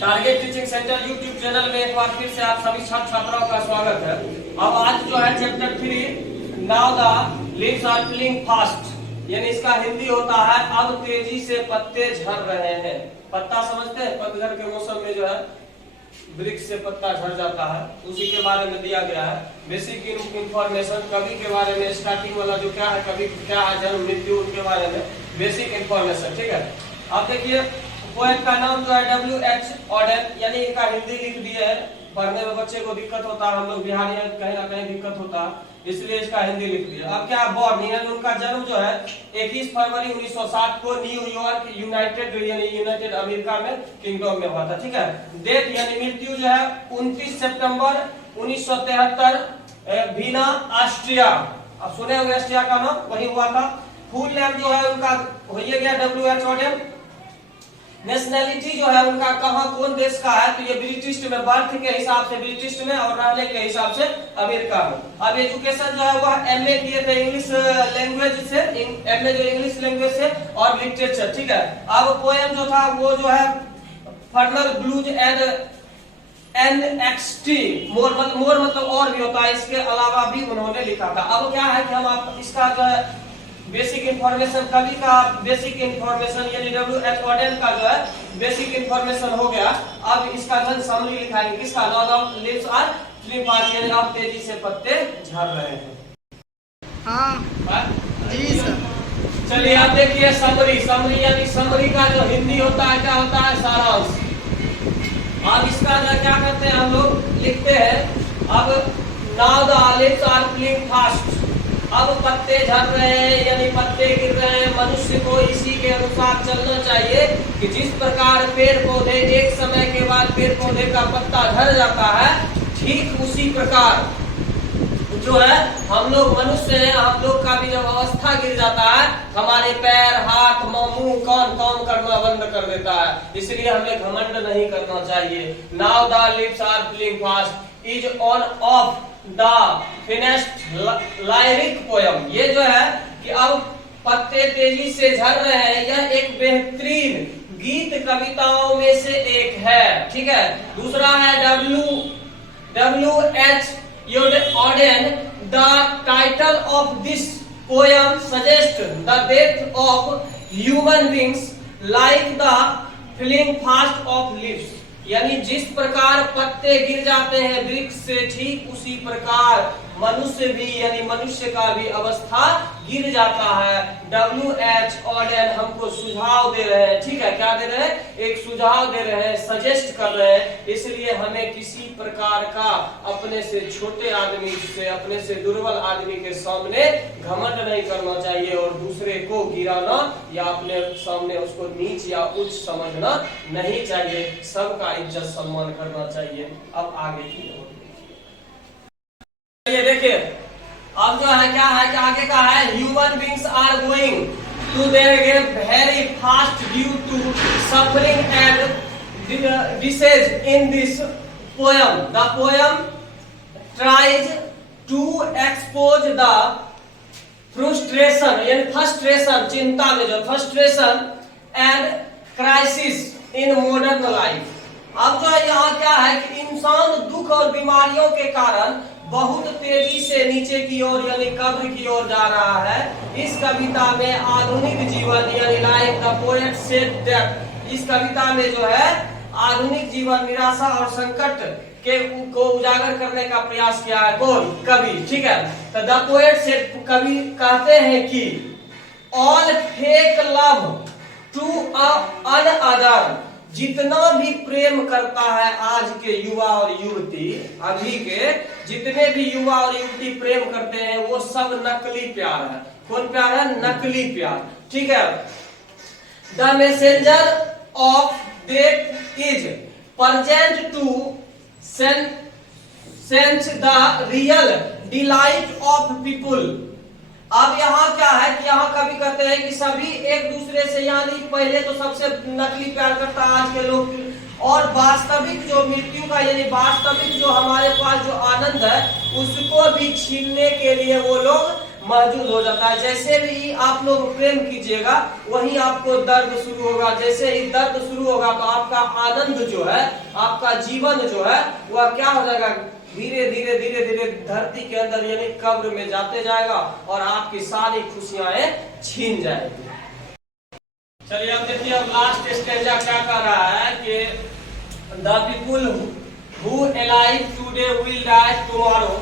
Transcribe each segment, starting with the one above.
Target teaching centre YouTube channel में एक बार फिर से आप सभी छात्र छात्राओं का स्वागत है। अब आज जो है chapter 3 now the leaves are falling fast, यानी इसका हिंदी होता है अब तेजी से पत्ते झड़ रहे हैं। पत्ता समझते हैं, पतझड़ के मौसम में जो है वृक्ष से पत्ता झड़ जाता है, उसी के बारे में दिया गया है। बेसिक इंफॉर्मेशन, कवि के बारे में, स्टार्टिंग वाला जो क्या है, कवि क्या है, जन्म मृत्यु, उनके बारे में बेसिक इंफॉर्मेशन। ठीक है, अब देखिए पोएट का नाम जो है W.H. ऑडेन, यानी इनका हिंदी लिख दिए है। पढ़ने में बच्चे को दिक्कत होता है, हम लोग बिहारी हैं, कहीं ना कहीं दिक्कत होता है, इसलिए इसका हिंदी लिख दिया। अब क्या बॉर्न, यानी उनका जन्म जो है 21 फरवरी 1907 को न्यूयॉर्क यूनाइटेड अमेरिका में किंगडम में हुआ था। ठीक है, डेट यानी मृत्यु जो है 29 सितंबर 1973 वीना ऑस्ट्रिया। अब सुने होंगे ऑस्ट्रिया का नाम, वही हुआ था। फुल नेम जो है उनका हो गया W.H. ऑडेन। नेशनैलिटी जो है उनका कहाँ, कौन देश का है, तो ये ब्रिटिश में, बर्थ के हिसाब से ब्रिटिश में और रहने के हिसाब से अमेरिका में। अब एजुकेशन जो है वह MA किए थे इंग्लिश लैंग्वेज से, MA जो इंग्लिश लैंग्वेज से और लिटरेचर। ठीक है, अब पोएम जो था वो जो है फर्नर ब्लूज एंड NXT, मोर मतलब और भी होता है, इसके अलावा भी उन्होंने लिखा था। अब क्या है कि हम आप इसका जो है बेसिक इंफॉर्मेशन, कवि का बेसिक इंफॉर्मेशन यानी W.H. ऑडेन का जो है बेसिक इंफॉर्मेशन हो गया। अब इसका जो समरी लिखाएंगे, किसका, now leaves are falling fast, यानी अब तेजी से पत्ते झड़ रहे हैं। हाँ जी सर। चलिए अब देखिए समरी यानी समरी का जो हिंदी होता है क्या होता है, सारांश। अब इसका जो क्या करते हैं हम लोग लिखते हैं, अब now the leaves are falling fast, अब पत्ते झड़ रहे हैं यानी पत्ते गिर रहे हैं। मनुष्य को इसी के अनुसार चलना चाहिए कि जिस प्रकार पेड़ पौधे एक समय के बाद पेड़ पौधे का पत्ता झड़ जाता है, ठीक उसी प्रकार जो है हम लोग मनुष्य हैं, हम लोग का भी जब अवस्था गिर जाता है, हमारे पैर, हाथ, मुंह, कान काम करना बंद कर देता है। इसलिए हमें घमंड नहीं करना चाहिए। Now the leaves are falling fast is one of the finished lyric poem. ये जो है कि अब पत्ते तेजी से झड़ रहे हैं, यह एक बेहतरीन गीत कविताओं में से एक है। ठीक है, दूसरा है W.H. Odean, the title of this poem suggest the death of human beings like the falling fast of leaves, यानी जिस प्रकार पत्ते गिर जाते हैं वृक्ष से, ठीक उसी प्रकार मनुष्य भी यानी मनुष्य का भी अवस्था गिर जाता है। W.H. ऑडेन हमको सुझाव दे रहे हैं। ठीक है, क्या दे रहे हैं, एक सुझाव दे रहे हैं, सजेस्ट कर रहे हैं। इसलिए हमें किसी प्रकार का अपने से छोटे आदमी से, अपने से दुर्बल आदमी के सामने घमंड नहीं करना चाहिए और दूसरे को गिराना या अपने सामने उसको नीच या उच्च समझना नहीं चाहिए। सबका इज्जत सम्मान करना चाहिए। अब आगे की ओर ये देखिए, अब जो है क्या है कि आगे का है, human beings are going to their grave very fast due to suffering and disease in this poem. The poem tries to expose the frustration यानी फ्रस्ट्रेशन, चिंता में जो frustration and crisis in modern life. अब जो है यहाँ क्या है कि इंसान दुख और बीमारियों के कारण बहुत तेजी से नीचे की ओर यानी कब्र की ओर जा रहा है। इस कविता में आधुनिक जीवन यानी life the poet said death, इस कविता में जो है आधुनिक जीवन, निराशा और संकट के को उजागर करने का प्रयास किया है कौन, कवि। ठीक है, तो द पोएट सेड, कवि कहते हैं कि all fake love to another, जितना भी प्रेम करता है आज के युवा और युवती, अभी के जितने भी युवा और युवती प्रेम करते हैं वो सब नकली प्यार है। कौन प्यार है, नकली प्यार। ठीक है, the messenger of death is present to sense the real delight of people. अब यहाँ क्या है कि यहाँ कवि कहते हैं कि सभी एक दूसरे से, यानी पहले तो सबसे नकली प्यार करता है आज के लोग, और वास्तविक जो मृत्यु का यानी वास्तविक जो हमारे पास जो आनंद है उसको भी छीनने के लिए वो लोग मौजूद हो जाता है। जैसे भी आप लोग प्रेम कीजिएगा वहीं आपको दर्द शुरू होगा, जैसे ही दर्द शुरू होगा तो आपका आनंद जो है, आपका जीवन जो है वह क्या हो जाएगा, धीरे धीरे धीरे धीरे धरती के अंदर यानी कब्र में जाते जाएगा और आपकी सारी खुशियां छीन जाएगी। चलिए अब देखिए, अब लास्ट स्टेंजा क्या कर रहा है कि the people who alive today will die tomorrow,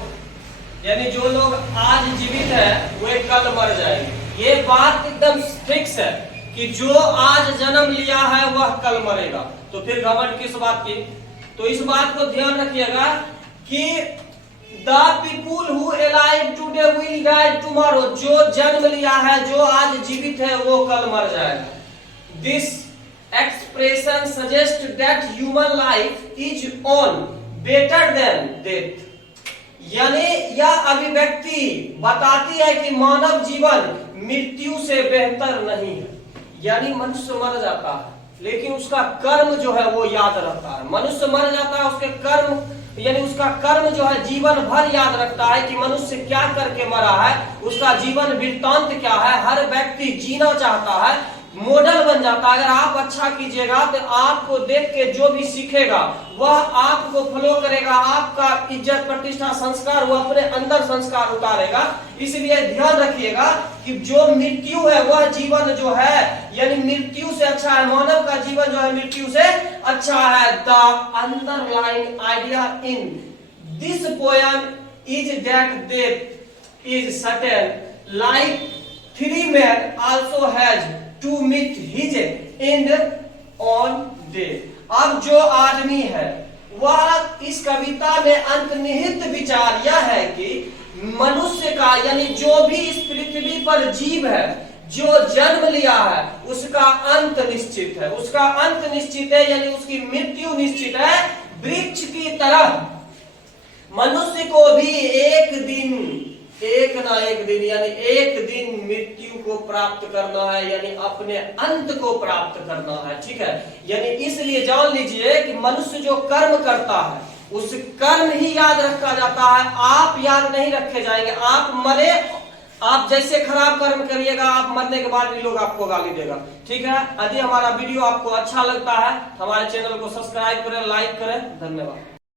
यानी जो लोग आज जीवित है वे कल मर जाएंगे। ये बात एकदम फिक्स है कि जो आज जन्म लिया है वह कल मरेगा। तो फिर घमंड किस बात की? तो इस बात को ध्यान रखिएगा कि the people who alive today will die tomorrow, जो जन्म लिया है, जो आज जीवित है वो कल मर जाएगा। This expression suggests that human life is on better than death, यानी यह अभिव्यक्ति बताती है कि मानव जीवन मृत्यु से बेहतर नहीं है। यानी मनुष्य मर जाता है लेकिन उसका कर्म जो है वो याद रहता है। मनुष्य मर जाता है, उसके कर्म यानी उसका कर्म जो है जीवन भर याद रखता है कि मनुष्य क्या करके मरा है, उसका जीवन वृत्तांत क्या है। हर व्यक्ति जीना चाहता है, मॉडल बन जाता है। अगर आप अच्छा कीजिएगा तो आपको देख के जो भी सीखेगा वह आपको फॉलो करेगा, आपका इज्जत प्रतिष्ठा संस्कार वो अपने अंदर संस्कार उतारेगा। इसलिए ध्यान रखिएगा कि जो मृत्यु है वह जीवन जो है यानी मृत्यु से अच्छा है, मानव का जीवन जो है मृत्यु से अच्छा है। The underline idea in this poem is that death is certain, like three man also has to meet his end on death. अब जो आदमी है वह इस कविता में अंतर्निहित विचार यह है कि मनुष्य का यानी जो भी इस पृथ्वी पर जीव है, जो जन्म लिया है, उसका अंत निश्चित है। उसका अंत निश्चित है यानी उसकी मृत्यु निश्चित है। वृक्ष की तरह मनुष्य को भी एक ना एक दिन यानी एक दिन मृत्यु को प्राप्त करना है, यानी अपने अंत को प्राप्त करना है। ठीक है, यानी इसलिए जान लीजिए कि मनुष्य जो कर्म करता है उस कर्म ही याद रखा जाता है। आप याद नहीं रखे जाएंगे। आप मरे, आप जैसे खराब कर्म करिएगा आप मरने के बाद भी लोग आपको गाली देगा। ठीक है, यदि हमारा वीडियो आपको अच्छा लगता है हमारे चैनल को सब्सक्राइब करें, लाइक करें। धन्यवाद।